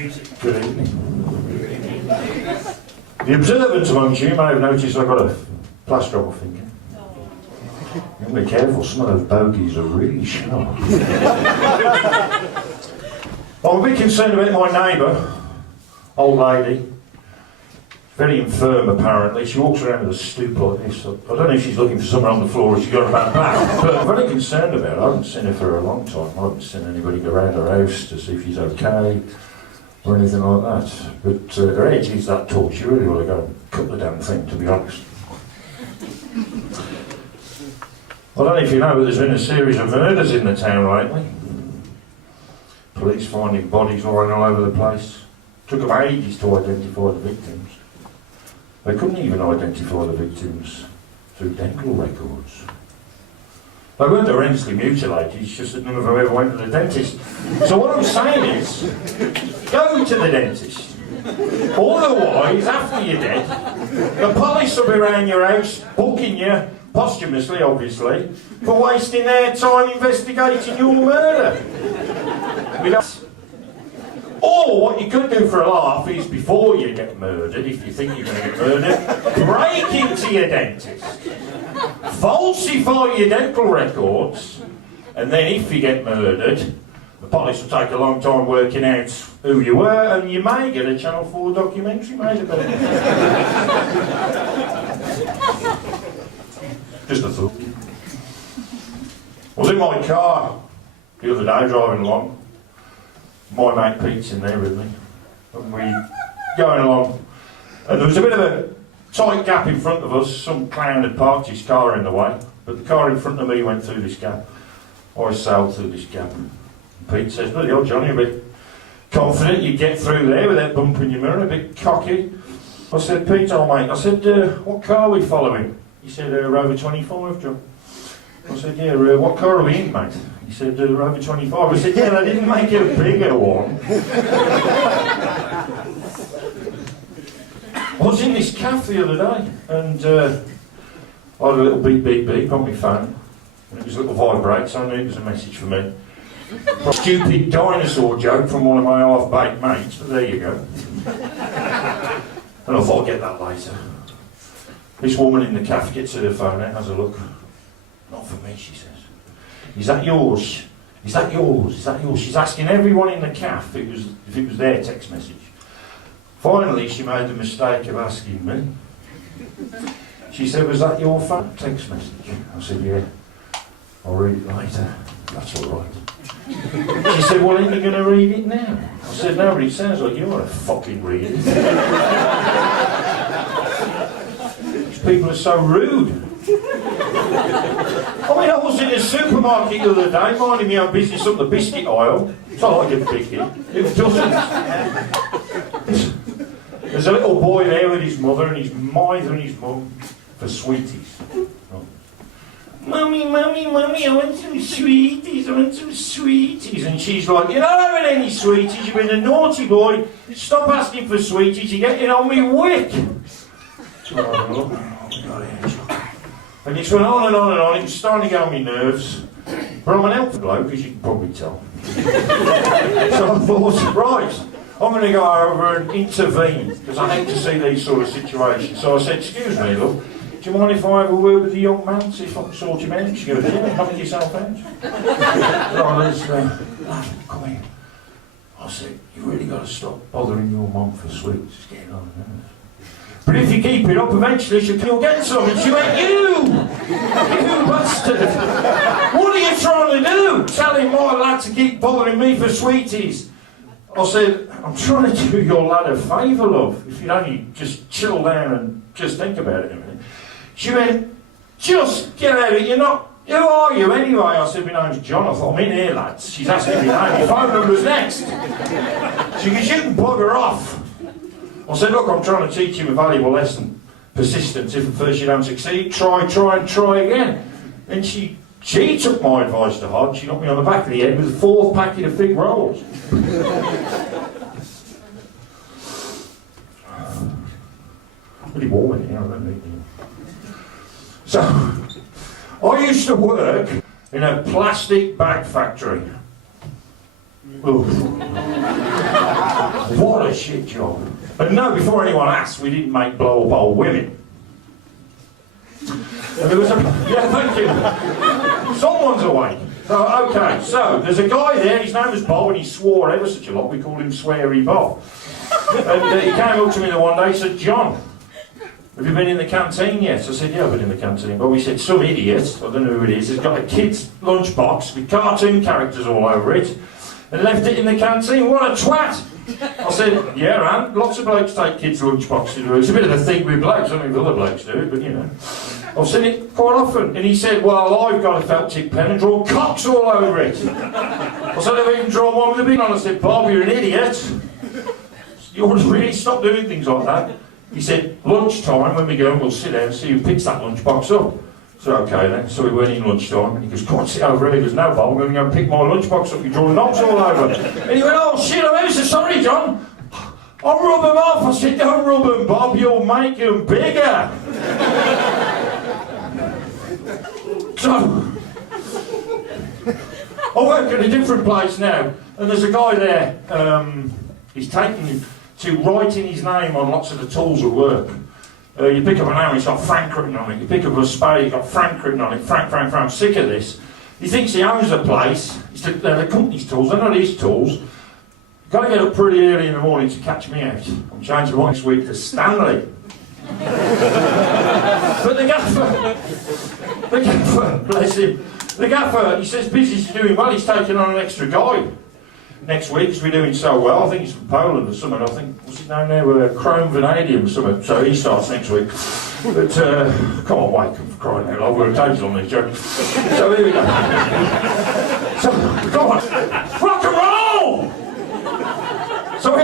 Good evening. The observant amongst you may have noticed I've got a plaster on my finger. You want to be careful, some of those bogies are really sharp. I'm a bit concerned about my neighbour, old lady. Very infirm apparently. She walks around with a stoop like this. I don't know if she's looking for someone on the floor or she's got a bad back, but I'm very concerned about her. I haven't seen her for a long time. I haven't seen anybody go around her house to see if she's okay or anything like that. But her age is that tall, she really ought to go and cut the damn thing, to be honest. I don't know if you know, but there's been a series of murders in the town lately. Police finding bodies lying all over the place. Took them ages to identify the victims. They couldn't even identify the victims through dental records. They weren't horrendously mutilated, it's just that none of them ever went to the dentist. So what I'm saying is, go to the dentist. Otherwise, after you're dead, the police will be around your house, booking you, posthumously obviously, for wasting their time investigating your murder. Or what you could do for a laugh is, before you get murdered, if you think you're going to get murdered, break into your dentist, falsify your dental records, and then if you get murdered, the police will take a long time working out who you were, and you may get a Channel 4 documentary made about it. Just a thought. I was in my car the other day driving along. My mate Pete's in there with me, and we going along, and there was a bit of a tight gap in front of us. Some clown had parked his car in the way, but the car in front of me went through this gap. I sailed through this gap. And Pete says, bloody hell, Johnny, a bit confident you'd get through there without bumping your mirror, a bit cocky. I said, Pete, old mate, I said, what car are we following? He said, Rover 25, John. I said, yeah, what car are we in, mate? He said, Rover 25. I said, yeah, they didn't make it a bigger one. I was in this cafe the other day, and I had a little beep, beep, beep on my phone. And it was a little vibrate, so I knew it was a message for me. A stupid dinosaur joke from one of my half-baked mates, but there you go. And I thought I'll get that later. This woman in the cafe gets her phone out, has a look. Not for me, she says. Is that yours? Is that yours? Is that yours? She's asking everyone in the cafe if it was their text message. Finally, she made the mistake of asking me. She said, was that your phone text message? I said, yeah. I'll read it later. That's all right. She said, well, ain't you going to read it now? I said, no, but it sounds like you want to fucking read it. These people are so rude. I mean, I was in a supermarket the other day, minding my own business up the biscuit aisle. It's not like a biscuit. It doesn't. There's a little boy there with his mother, and he's mithering his mum for sweeties. Oh. Mummy, mummy, mummy, I want some sweeties, I want some sweeties. And she's like, you're not having any sweeties, you've been a naughty boy. Stop asking for sweeties, you're getting on me wick. And it's went on and on and on. It was starting to get on my nerves. But I'm an helpful bloke, as you can probably tell. So I thought, right, I'm going to go over and intervene, because I hate to see these sort of situations. So I said, excuse me, look, do you mind if I have a word with the young man, see if I can sort him out? She goes, yeah, knock yourself out. Right, let's come here. I said, you really got to stop bothering your mum for sweets. It's getting on the nerves. But if you keep it up, eventually you'll get some. And she went, you bastard! What are you trying to do? Telling my lad to keep bothering me for sweeties. I said, I'm trying to do your lad a favour, love. If you'd only just chill down and just think about it a minute. She went, just get out of it, you're not... Who are you anyway? I said, my name's John. I thought, I'm in here, lads. She's asking me now, my phone number's next. She goes, you can bugger off. I said, look, I'm trying to teach you a valuable lesson. Persistence. If at first you don't succeed, try and try again. And she took my advice to heart. She knocked me on the back of the head with a 4th packet of fig rolls. Pretty warm in here, I don't need it. So, I used to work in a plastic bag factory. Oof. What a shit job. And no, before anyone asked, we didn't make blow up old women. And there was a, yeah, thank you. Someone's awake. So, okay, so there's a guy there, his name was Bob, and he swore ever such a lot, we called him Sweary Bob. And he came up to me the one day, he said, John, have you been in the canteen yet? I said, yeah, I've been in the canteen. Well, he said, some idiot, I don't know who it is, has got a kid's lunchbox with cartoon characters all over it, and left it in the canteen. What a twat! I said, yeah, and lots of blokes take kids' lunchboxes. It's a bit of a thing with blokes, I don't know if other blokes do, but you know. I've seen it quite often. And he said, well, I've got a felt tip pen and drawn cocks all over it. I said, I've even drawn one with a big on. I said, Bob, you're an idiot. You ought to really stop doing things like that. He said, lunchtime, when we go, we'll sit down and see who picks that lunchbox up. So, okay then. So we went in lunchtime, and he goes, come on, sit over here. He goes, no, Bob, I'm going to go and pick my lunchbox up. You're drawing knobs all over. And he went, oh, shit, I'm ever so sorry, John. I'll rub them off. I said, don't rub them, Bob, you'll make them bigger. So, I work at a different place now, and there's a guy there, he's taken to writing his name on lots of the tools at work. You pick up an hammer, it's got Frank written on it. You pick up a spade, it's got Frank written on it. Frank. I'm sick of this. He thinks he owns the place. They're the company's tools, they're not his tools. You've got to get up pretty early in the morning to catch me out. I'm changing my next week to Stanley. But the gaffer, bless him, the gaffer, he says business is doing well, he's taking on an extra guy next week because we're doing so well. I think he's from Poland or something. I think, what's his name now? Chrome Vanadium or something. So he starts next week. But, come on, wake up for crying out loud. We're taking on this joke. So here we go. So, come on, rock and roll! So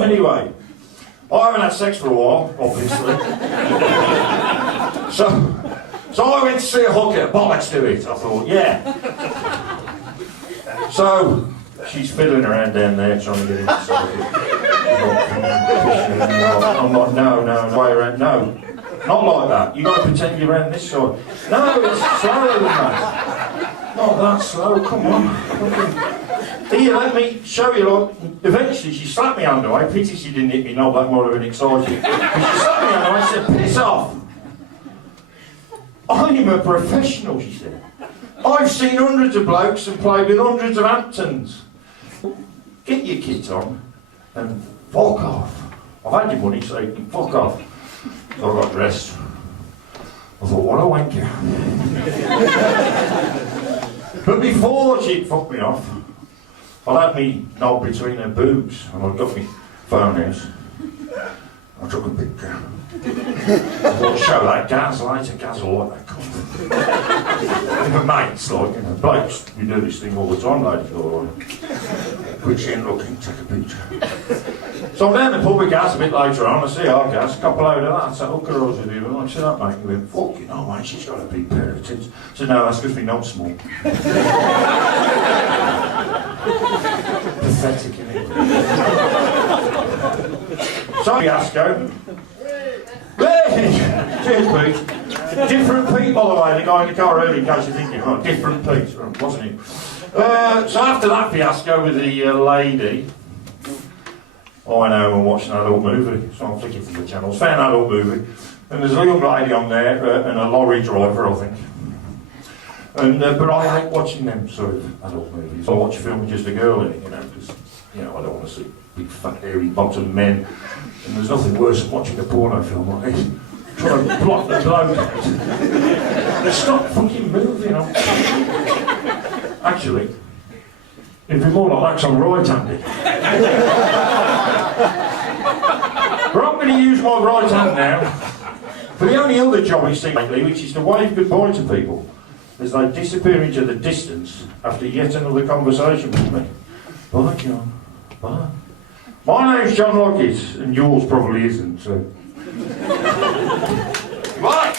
anyway, I haven't had sex for a while, obviously. So I went to see a hooker, bollocks to it, I thought, yeah. So, she's fiddling around down there trying to get inside. I'm like, no, way around, no. Not like that. You've got to pretend you're around this side. No, it's slower than that. Not that slow, come on. Here, let me show you, like, eventually she slapped me under. I pity she didn't hit me, no, that might have been exciting. But she slapped me under, I said, piss off. I'm a professional, she said. I've seen hundreds of blokes and played with hundreds of Hamptons. Get your kit on and fuck off. I've had your money, so you can fuck off. So I got dressed. I thought, what a wanker. But before she'd fucked me off, I had me knob between her boobs and I got my phone out. I took a picture. I thought, show that Gaz later, Gaz will like that cunt. And the mates, like, you know, blokes, we do this thing all the time, ladies, all right. Quick in looking, take a picture. So I'm down the pub with Gaz a bit later on, I see our Gaz, a couple load of that, I said, hooker I was with you, and I said, that mate, he went, fuck you know, mate, she's got a big pair of tits. I said, no, that's because my knob's small. Pathetic, isn't it? So fiasco. Cheers, Pete. Different Pete, by the way, the guy in the car earlier, in case you're thinking, oh, different Pete, wasn't he? So after that fiasco with the lady, I know I'm watching an adult movie, so I'm flicking through the channels, found an adult movie, and there's a young lady on there, and a lorry driver, I think. And but I hate watching them sort of adult movies. I watch a film with just a girl in it, you know, because, you know, I don't want to see big fat hairy bottomed men. And there's nothing worse than watching a porno film like this. Trying to block the bloke out. Stop fucking moving. Actually, it'd be more like that 'cause I'm right-handed. But I'm going to use my right hand now for the only other job I see lately, which is to wave goodbye to people as they disappear into the distance after yet another conversation with me. Bye, John. Bye. My name's John Lockett, and yours probably isn't, so... Bye!